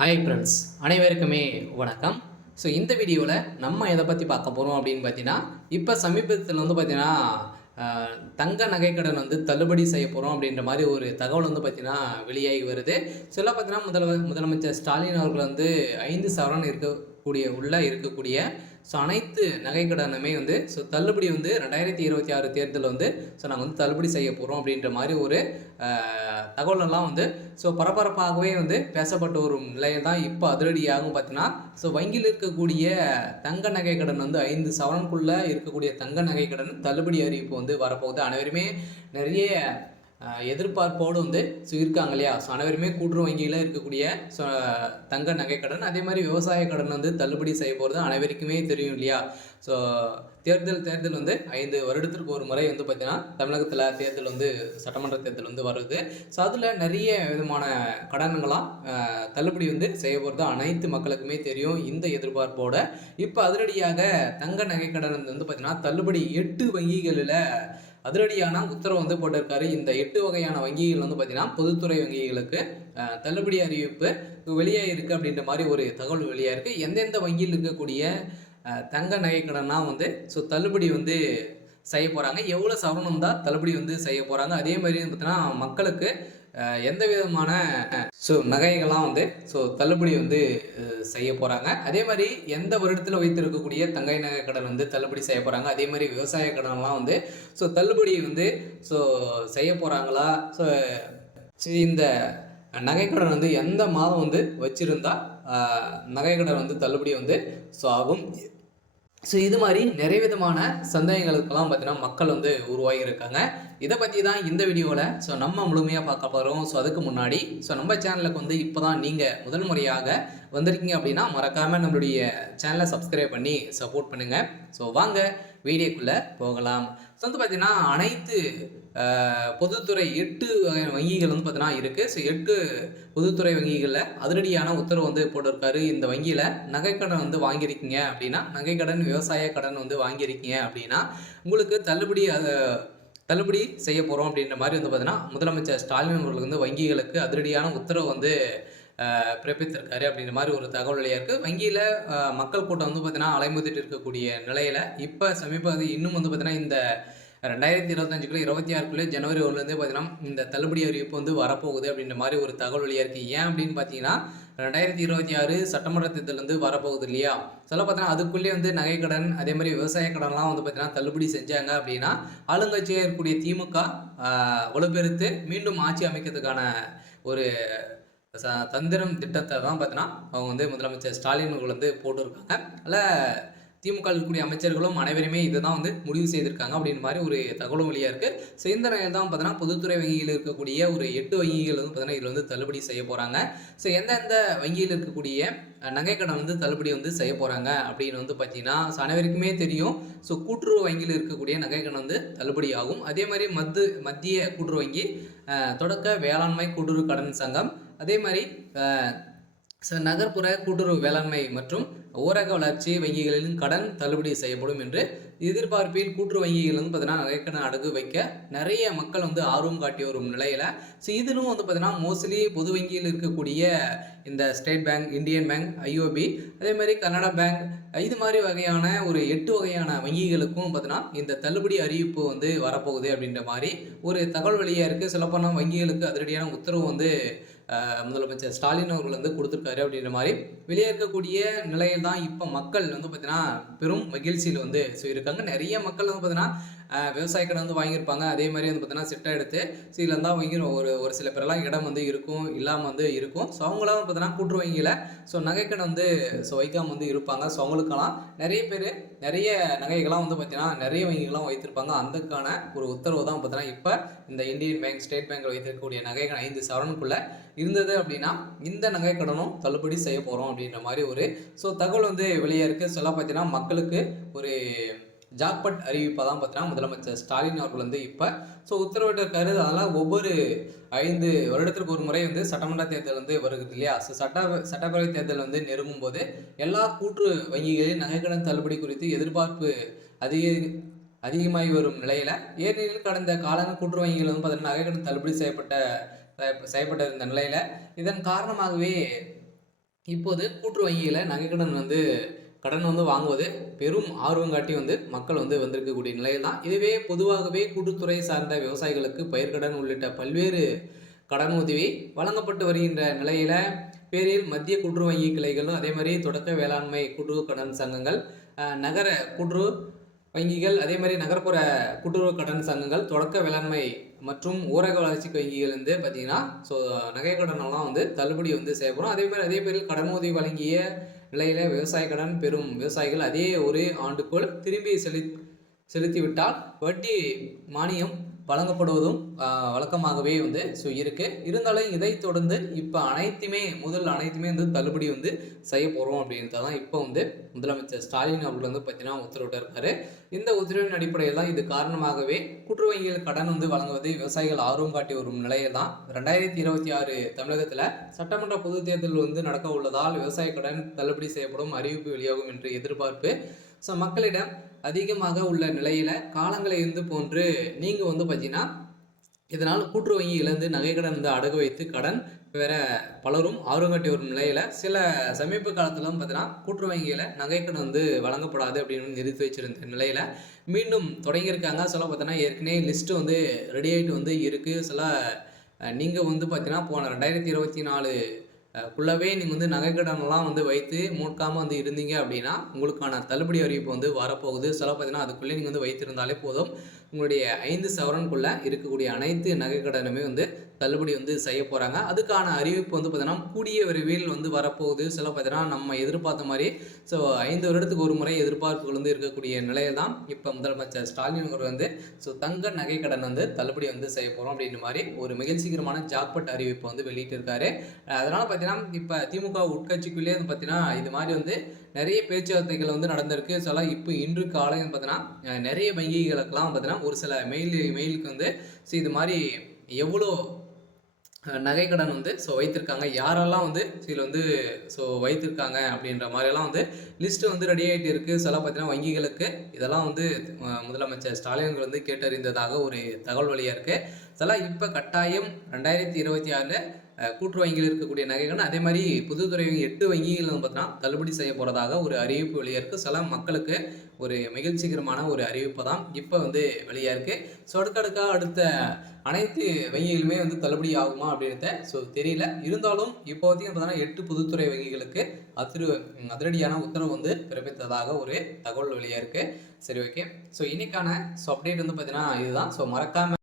Hi friends, அனைவருக்குமே வணக்கம். இந்த வீடியோவில் நம்ம எதை பற்றி பார்க்க போகிறோம் அப்படின்னு பார்த்தீங்கன்னா, இப்போ சமீபத்தில் பார்த்தீங்கன்னா தங்க நகைக்கடன் தள்ளுபடி செய்ய போகிறோம் அப்படின்ற மாதிரி ஒரு தகவல் பார்த்தீங்கன்னா வெளியாகி வருது. இதெல்லாம் பார்த்தீங்கன்னா முதலமைச்சர் ஸ்டாலின் அவர்கள் 5 சவரன் இருக்கக்கூடிய அனைத்து நகைக்கடனுமே தள்ளுபடி 2026 தேர்தல் நாங்கள் தள்ளுபடி செய்ய போகிறோம் அப்படின்ற மாதிரி ஒரு தகவலெல்லாம் பரபரப்பாகவே பேசப்பட்ட ஒரு நிலையில் தான் இப்போ அதிரடியாகவும் பார்த்தீங்கன்னா வங்கியில் இருக்கக்கூடிய தங்க நகைக்கடன் 5 சவரனுக்குள்ளே இருக்கக்கூடிய தங்க நகைக்கடன் தள்ளுபடி அறிவிப்பு வரப்போகுது. அனைவருமே நிறைய எதிர்பார்ப்போடு இருக்காங்க இல்லையா? அனைவருமே கூட்டுறவு வங்கியில் இருக்கக்கூடிய தங்க நகைக்கடன், அதே மாதிரி விவசாய கடன் தள்ளுபடி செய்ய போகிறது அனைவருக்குமே தெரியும் இல்லையா? தேர்தல் 5 வருடத்திற்கு ஒரு முறை பார்த்தீங்கன்னா தமிழகத்தில் தேர்தல் சட்டமன்ற தேர்தல் வருது. அதில் நிறைய விதமான கடன்களாம் தள்ளுபடி செய்ய போகிறது அனைத்து மக்களுக்குமே தெரியும். இந்த எதிர்பார்ப்போட இப்போ அதிரடியாக தங்க நகைக்கடன் பார்த்தீங்கன்னா தள்ளுபடி 8 வங்கிகளில் அதிரடியான உத்தரவு போட்டிருக்காரு. இந்த 8 வகையான வங்கிகள் பார்த்தீங்கன்னா பொதுத்துறை வங்கிகளுக்கு தள்ளுபடி அறிவிப்பு வெளியாக இருக்குது அப்படின்ற மாதிரி ஒரு தகவல் வெளியாக இருக்குது. எந்தெந்த வங்கியில் இருக்கக்கூடிய தங்க நகைக்கடன்லாம் தள்ளுபடி செய்ய போகிறாங்க, எவ்வளோ சவரனம் தான் தள்ளுபடி செய்ய போகிறாங்க, அதே மாதிரி பார்த்தீங்கன்னா மக்களுக்கு எந்த விதமான நகைகள்லாம் தள்ளுபடி செய்ய போகிறாங்க, அதே மாதிரி எந்த வருடத்தில் வைத்திருக்கக்கூடிய தங்கை நகை கடன் தள்ளுபடி செய்ய போகிறாங்க, அதே மாதிரி விவசாய கடன்லாம் தள்ளுபடி செய்ய போகிறாங்களா, இந்த நகைக்கடன் எந்த மாதம் வச்சுருந்தா நகைக்கடன் தள்ளுபடி ஆகும். இது மாதிரி நிறைய விதமான சந்தேகங்களுக்கெல்லாம் பார்த்தீங்கன்னா மக்கள் உருவாகி இருக்காங்க. இதை பற்றி தான் இந்த வீடியோவில் நம்ம முழுமையாக பார்க்க போகிறோம். அதுக்கு முன்னாடி நம்ம சேனலுக்கு இப்போ தான் நீங்கள் முதல் முறையாக வந்திருக்கீங்க அப்படின்னா மறக்காமல் நம்மளுடைய சேனலை சப்ஸ்கிரைப் பண்ணி சப்போர்ட் பண்ணுங்கள். வாங்க வீடியோக்குள்ளே போகலாம். பார்த்தீங்கன்னா அனைத்து பொதுத்துறை 8 வங்கிகள் பார்த்தீங்கன்னா இருக்குது. 8 பொதுத்துறை வங்கிகளில் அதிரடியான உத்தரவு போட்டிருக்காரு. இந்த வங்கியில் நகைக்கடன் வாங்கியிருக்கீங்க அப்படின்னா, நகைக்கடன் விவசாய கடன் வாங்கியிருக்கீங்க அப்படின்னா உங்களுக்கு தள்ளுபடி செய்ய போகிறோம் அப்படின்ற மாதிரி பார்த்தீங்கன்னா முதலமைச்சர் ஸ்டாலின் அவர்கள் வங்கிகளுக்கு அதிரடியான உத்தரவு பிறப்பித்திருக்காரு அப்படின்ற மாதிரி ஒரு தகவல் வெளியாக இருக்குது. வங்கியில் மக்கள் கூட்டம் பார்த்தீங்கன்னா அலைமோதிட்டு இருக்கக்கூடிய நிலையில் இப்போ சமீபத்தில் இன்னும் பார்த்தீங்கன்னா இந்த 2025 26 ஜனவரி 1 பார்த்தீங்கன்னா இந்த தள்ளுபடி அறிவிப்பு வரப்போகுது அப்படின்ற மாதிரி ஒரு தகவல் வெளியாக இருக்குது. ஏன் அப்படின்னு பார்த்தீங்கன்னா 2026 சட்டமன்ற தேர்தல் வரப்போகுது இல்லையா? பார்த்தீங்கன்னா அதுக்குள்ளேயே நகைக்கடன், அதே மாதிரி விவசாய கடன்லாம் பார்த்தீங்கன்னா தள்ளுபடி செஞ்சாங்க அப்படின்னா ஆளுங்கட்சியாக இருக்கக்கூடிய திமுக வலுப்பெருத்து மீண்டும் ஆட்சி அமைக்கிறதுக்கான ஒரு தந்திரம் திட்டத்தை தான் பார்த்தீங்கன்னா அவங்க முதலமைச்சர் ஸ்டாலின் அவர்கள் போட்டிருக்காங்க. அதில் திமுக இருக்கக்கூடிய அமைச்சர்களும் அனைவருமே இதை தான் முடிவு செய்திருக்காங்க அப்படின்னு மாதிரி ஒரு தகவலும் வெளியாக இருக்குது. இந்த நிலையில் தான் பார்த்தீங்கன்னா பொதுத்துறை வங்கியில் இருக்கக்கூடிய ஒரு 8 வங்கிகள் பார்த்தீங்கன்னா இதில் தள்ளுபடி செய்ய போகிறாங்க. எந்தெந்த வங்கியில் இருக்கக்கூடிய நகைக்கடன் தள்ளுபடி செய்ய போகிறாங்க அப்படின்னு பார்த்தீங்கன்னா அனைவருக்குமே தெரியும். கூட்டுறவு வங்கியில் இருக்கக்கூடிய நகைக்கடன் தள்ளுபடி ஆகும். அதே மாதிரி மத்திய கூட்டுறவு வங்கி, தொடக்க வேளாண்மை கூட்டுறவு கடன் சங்கம், அதே மாதிரி நகர்ப்புற கூட்டுறவு வேளாண்மை மற்றும் ஊரக வளர்ச்சி வங்கிகளிலும் கடன் தள்ளுபடி செய்யப்படும் என்று எதிர்பார்ப்பில் கூட்டுறவு வங்கிகள் பார்த்தீங்கன்னா நகைக்கடன் அடகு வைக்க நிறைய மக்கள் ஆர்வம் காட்டி வரும் நிலையில் இதிலும் பார்த்தீங்கன்னா மோஸ்ட்லி பொது வங்கியில் இருக்கக்கூடிய இந்த state bank, Indian bank, IOB, அதே மாதிரி கனடா பேங்க், இது மாதிரி வகையான ஒரு 8 வகையான வங்கிகளுக்கும் பார்த்தீங்கன்னா இந்த தள்ளுபடி அறிவிப்பு வரப்போகுது அப்படின்ற மாதிரி ஒரு தகவல் வெளியாக இருக்குது. சொல்லப்போனால் வங்கிகளுக்கு அதிரடியான உத்தரவு முதலமைச்சர் ஸ்டாலின் அவர்கள் கொடுத்துருக்காரு அப்படின்ற மாதிரி வெளியே இருக்கக்கூடிய நிலையில் தான் இப்போ மக்கள் பார்த்தீங்கன்னா பெரும் மகிழ்ச்சியில் இருக்காங்க. நிறைய மக்கள் பார்த்தீங்கன்னா விவசாய கடன் வாங்கியிருப்பாங்க. அதே மாதிரி பார்த்தீங்கன்னா சிட்டை எடுத்து இதில் தான் வாங்கி ஒரு சில பேரெல்லாம் இடம் இருக்கும், இல்லாமல் இருக்கும். அவங்களாம் பார்த்தீங்கன்னா கூட்டுறவு வங்கியில் நகைக்கடன் வைக்காமல் இருப்பாங்க. அவங்களுக்கெல்லாம் நிறைய பேர் நிறைய நகைகள்லாம் பார்த்தீங்கன்னா நிறைய வங்கிகள்லாம் வைத்திருப்பாங்க. அதுக்கான ஒரு உத்தரவு தான் பார்த்தீங்கன்னா இப்போ இந்த இந்தியன் பேங்க், ஸ்டேட் பேங்க் வைத்திருக்கக்கூடிய நகைகள் 5 சவரனுக்குள்ளே இருந்தது அப்படின்னா இந்த நகைக்கடனும் தள்ளுபடி செய்ய போகிறோம் அப்படின்ற மாதிரி ஒரு தகவல் வெளியே இருக்குது. பார்த்தீங்கன்னா மக்களுக்கு ஒரு ஜாக்பட் அறிவிப்பை தான் பார்த்தீங்கன்னா முதலமைச்சர் ஸ்டாலின் அவர்கள் இப்போ உத்தரவிட்டிருக்காரு. அதனால் ஒவ்வொரு 5 வருடத்திற்கு ஒரு முறை சட்டமன்ற தேர்தல் வருகிறது இல்லையா? சட்டப்பேரவை தேர்தல் நெருங்கும் போது எல்லா கூட்டு வங்கிகளில் நகைக்கடன் தள்ளுபடி குறித்து எதிர்பார்ப்பு அதிகமாகி வரும் நிலையில் ஏனெனில் கடந்த காலங்கள் கூட்டுறவு வங்கிகள் பார்த்தீங்கன்னா நகைக்கடன் தள்ளுபடி செய்யப்பட்ட இருந்த நிலையில் இதன் காரணமாகவே இப்போது கூட்டுறவு வங்கியில நகைக்கடன் வந்து கடன் வந்து வாங்குவது பெரும் ஆர்வம் காட்டி வந்து மக்கள் வந்து வந்திருக்கக்கூடிய நிலையில் தான். இதுவே பொதுவாகவே கூட்டுத்துறை சார்ந்த விவசாயிகளுக்கு பயிர்க்கடன் உள்ளிட்ட பல்வேறு கடன் உதவி வழங்கப்பட்டு வருகின்ற நிலையில பேரில் மத்திய கூட்டுறவு வங்கி கிளைகளும் அதே மாதிரி தொடக்க வேளாண்மை கூட்டுறவு கடன் சங்கங்கள், நகர கூட்டுறவு வங்கிகள், அதே மாதிரி நகர்ப்புற கூட்டுறவு கடன் சங்கங்கள், தொடக்க வேளாண்மை மற்றும் ஊரக வளர்ச்சி வங்கிகள் வந்து பார்த்தீங்கன்னா நகை கடனெல்லாம் வந்து தள்ளுபடி வந்து செய்யப்படும். அதே பேரில் கடன் உதவி வழங்கிய நிலையில விவசாய கடன் பெறும் விவசாயிகள் அதே ஒரு ஆண்டுக்குள் திரும்பி செலுத்திவிட்டால் வட்டி மானியம் வழங்கப்படுவதும் வழக்கமாகவே வந்து இருக்கு. இருந்தாலும் இதை தொடர்ந்து இப்போ அனைத்துமே வந்து தள்ளுபடி வந்து செய்ய போகிறோம் அப்படின்றத தான் இப்போ வந்து முதலமைச்சர் ஸ்டாலின் அவர்கள் வந்து பார்த்தீங்கன்னா உத்தரவிட்டிருக்காரு. இந்த உத்தரவின் அடிப்படையில் தான் இது காரணமாகவே கூட்டுறவு வங்கிகள் கடன் வந்து வழங்குவது விவசாயிகள் ஆர்வம் காட்டி வரும் நிலையில் தான் 2026 தமிழகத்தில் சட்டமன்ற பொதுத் தேர்தல் வந்து நடக்க உள்ளதால் விவசாய கடன் தள்ளுபடி செய்யப்படும் அறிவிப்பு வெளியாகும் என்று எதிர்பார்ப்பு மக்களிடம் அதிகமாக உள்ள நிலையில காலங்களை வந்து போன்று நீங்க வந்து பார்த்தீங்கன்னா இதனால் கூட்டுறவு வங்கி இழந்து நகைக்கடன் வந்து அடகு வைத்து கடன் வேற பலரும் ஆர்வம் காட்டி வரும் நிலையில சில சமீப காலத்துல பார்த்தீங்கன்னா கூட்டுறவு வங்கியில நகைக்கடன் வந்து வழங்கப்படாது அப்படின்னு நிறுத்தி வச்சிருந்த நிலையில மீண்டும் தொடங்கியிருக்காங்க. சொல்ல பார்த்தீங்கன்னா ஏற்கனவே லிஸ்ட் வந்து ரெடி ஆகிட்டு வந்து இருக்கு. சில நீங்க வந்து பார்த்தீங்கன்னா போன 2024 குள்ளவே நீங்கள் வந்து நகைக்கடனெல்லாம் வந்து வைத்து மூட்காமல் வந்து இருந்தீங்க அப்படின்னா உங்களுக்கான தள்ளுபடி அறிவிப்பு வந்து வரப்போகுது. சொல்ல பார்த்தீங்கன்னா அதுக்குள்ளே நீங்கள் வந்து வைத்திருந்தாலே போதும். உங்களுடைய 5 சவரனுக்குள்ளே இருக்கக்கூடிய அனைத்து நகைக்கடனுமே வந்து தள்ளுபடி வந்து செய்ய போகிறாங்க. அதுக்கான அறிவிப்பு வந்து பார்த்தீங்கன்னா கூடிய விரைவில் வந்து வரப்போகுது. சொல்ல பார்த்தீங்கன்னா நம்ம எதிர்பார்த்த மாதிரி 5 வருடத்துக்கு ஒரு முறை எதிர்பார்ப்புகள் வந்து இருக்கக்கூடிய நிலையில் தான் இப்போ முதலமைச்சர் ஸ்டாலின் அவர் வந்து தங்க நகைக்கடன் வந்து தள்ளுபடி வந்து செய்ய போகிறோம் அப்படின்ற மாதிரி ஒரு மகிழ்ச்சிகரமான ஜாக்பட் அறிவிப்பை வந்து வெளியிட்டிருக்காரு. அதனால் பார்த்தீங்கன்னா இப்போ திமுக உட்கட்சிக்குள்ளே வந்து பார்த்தீங்கன்னா இது மாதிரி வந்து நிறைய பேச்சுவார்த்தைகள் வந்து நடந்திருக்கு. இப்போ இன்று காலை பார்த்தீங்கன்னா நிறைய வங்கிகளுக்கெல்லாம் பார்த்தீங்கன்னா ஒரு சில மெயிலுக்கு வந்து இது மாதிரி எவ்வளோ நகைக்கடன் வந்து வைத்திருக்காங்க, யாரெல்லாம் வந்து இதில் வந்து வைத்திருக்காங்க அப்படின்ற மாதிரியெல்லாம் வந்து லிஸ்ட்டு வந்து ரெடி ஆகிட்டு இருக்குது. பார்த்தீங்கன்னா வங்கிகளுக்கு இதெல்லாம் வந்து முதலமைச்சர் ஸ்டாலின் வந்து கேட்டறிந்ததாக ஒரு தகவல் வழியாக இருக்குது. இப்போ கட்டாயம் 2026 கூட்டுறவு வங்கியில் இருக்கக்கூடிய நகைகள் அதே மாதிரி பொதுத்துறை 8 வங்கிகள் பார்த்தீங்கன்னா தள்ளுபடி செய்ய போகிறதாக ஒரு அறிவிப்பு வெளியாக இருக்குது. மக்களுக்கு ஒரு மகிழ்ச்சிகரமான ஒரு அறிவிப்பு தான் இப்போ வந்து வெளியாக இருக்குது. அடுத்த அனைத்து வங்கிகளுமே வந்து தள்ளுபடி ஆகுமா அப்படின்றத தெரியல. இருந்தாலும் இப்போதைக்கு பார்த்தீங்கன்னா 8 பொதுத்துறை வங்கிகளுக்கு அதிரடியான உத்தரவு வந்து பிறப்பித்ததாக ஒரு தகவல் வெளியாக இருக்குது. சரி, ஓகே. இன்னைக்கான அப்டேட் வந்து பார்த்தீங்கன்னா இதுதான். மறக்காம